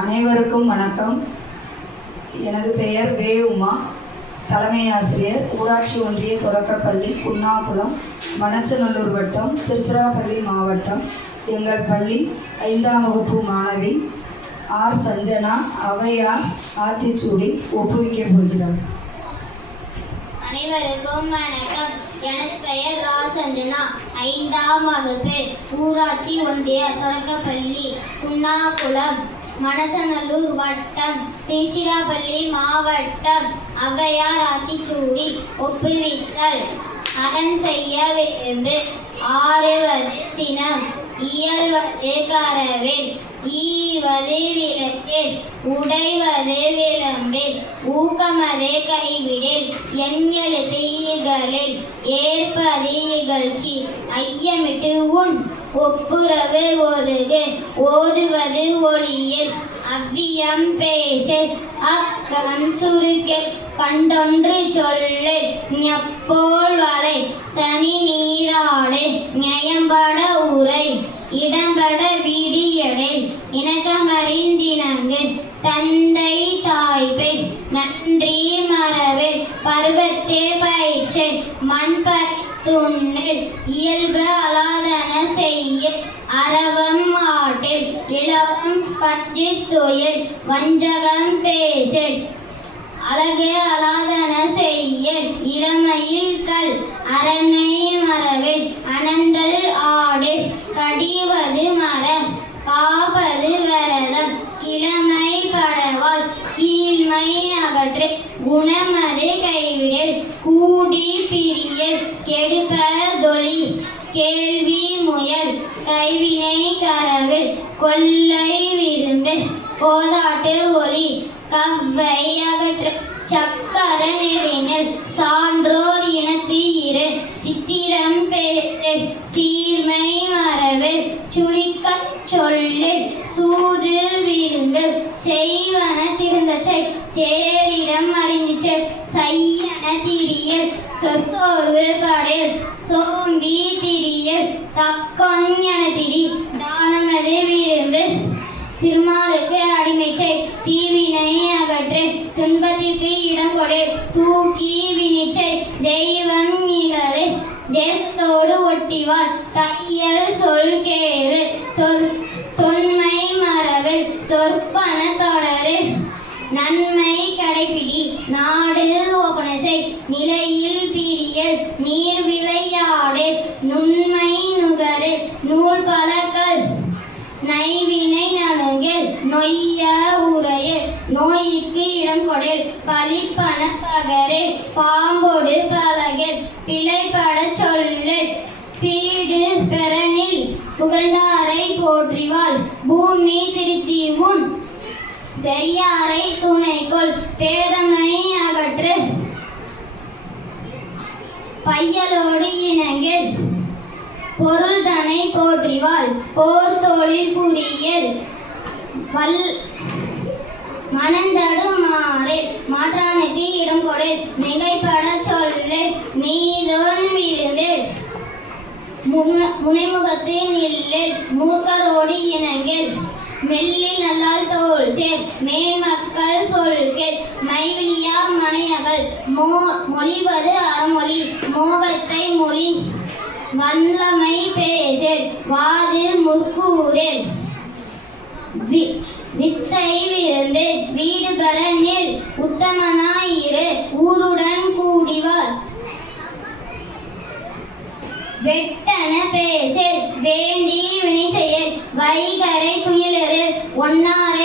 அனைவருக்கும் வணக்கம். எனது பெயர் வே. உமா, தலைமை ஆசிரியர், ஊராட்சி ஒன்றிய தொடக்கப்பள்ளி, குன்னாகுளம், மணச்சநல்லூர் வட்டம், திருச்சிராப்பள்ளி மாவட்டம். எங்கள் பள்ளி 5ஆம் வகுப்பு மாணவி ஆர். சஞ்சனா ஔவையார் ஆத்திச்சூடி ஒப்புவிக்கப் போகிறார். அனைவருக்கும் வணக்கம். எனது பெயர் ரா. சஞ்சனா, 5ஆம் வகுப்பு, ஊராட்சி ஒன்றிய தொடக்கப்பள்ளி, குன்னாகுளம், மணச்சநல்லூர் வட்டம், திருச்சிராப்பள்ளி மாவட்டம். ஔவையார் ஆத்திச்சூடி ஒப்புவித்தல். அரண் செய்ய விரும்பு ஆறுவது சினம், இயல்வது கரவில், ஈவது விளக்கில், உடைவது விளம்பில், ஊக்கமது கைவிடில், எண்ணெழுத்து இகழில், ஏற்பது இகழ்ச்சி, ஐயமிட்டு உன், ஒப்புரவு ஒழுகு, ஓதுவது ஒளியில், அவ்வியம் பேசல், அக்கம் சுருக்கில், கண்டொன்று சொல்லு, ஞப்போல் வளை, சனி நீராடு, நயம்பட உரை, இடம்பட விடியடில், இணக்கமறிந்திணங்கு, தந்தை தாய்பெண், நன்றி மறவில், பருவத்தே பயிற்சி, மண்பறித்துண்ணில், இயல்பு அலாதன செய்ய, அரவம் ஆட்டில், இளவம் பற்றி துயில், வஞ்சகம் பேசில், அழகு அலாதன செய்ய, இளமையில் கல், அரணை மரவில், அனந்தல் ஆடில், கடிவது மர, காப்பது விரதம், இளமை படவால், கீழ்மை அகற்று, குணமது கைவிடல், கூடி பிரியல், கெடுப்பதொழி, கேள்வி முயல், கைவினை கரவு, கொல்லை விரும்பு, கோதாட்டு ஒளி, கவ்வை அகற்று, சக்கர நெறினல், சான்றோர் இனத்து இரு, சித்திரம் பேசல், சீர்மை மரவில், சுழிக்கச் சொல்லில், சூது விரும்பு, செய்வன திருந்த செய், சேரிடம் அறிந்து செய், செய்யன திரியல், சொற்சோர்வு படையல், சோம்பி திரியல், தக்கொஞன திரி, தானமது விரும்பு, திருமாலுக்கு அடிமை செய், தீவினை அகற்று, துன்பத்திற்கு இடம் கொடு, தூக்கி வினிச்சை, தெய்வம் இகழு, தேசத்தோடு ஒட்டிவாள், தையல் சொல் கேளு, தொன்மை மரபில், தொற்பன தொடரு, நன்மை கடைபிடி, நாடு ஒப்பனை செய், நிலையில் பிரியல், நீர் விளையாடு, நுண்மை நுகரு, நூல் பலகல், நைவினை நணுகில், நொய்ய உரையில், நோய்க்கு இடம் கொடில், பழிப்பன பகரு, பாம்பொடு பலகில், பிழைப்பட சொல்லு, பீடு பெறனில், புகழ்ந்தாரை போற்றிவாள், பூமி திருத்தி உன், பெரியாரை துணைக்கொள், பேதமை அகற்று, பையலோடு இணங்கில், பொருள் தனை போற்றிவாள், போர் தொழில் புரியல், மனந்தடு மாறு, மாற்றானுக்கு இடம் கொடு, மிகைப்பட சொல்லு, மீதொன் விரும்பு, முனைமுகத்து நில்லில், மூர்க்கரோடு இணங்கில், மெல்லில் நல்லால் தோல் சேர், மேன்மக்கள் சொல்கேள், மைவிலியா மனையகள், மொழிவது அறமொழி, மோகத்தை மொழி, வல்லமை பேசல், வாது முற்கூறில், வித்தை விரும்பு, வீடு பெற நில், உத்தமனாயிரு, ஊருடன் கூடிவாள், வெட்டன பேசல், வேண்டி வினை செயல், வைகரை துயிலரு, ஒன்னாரை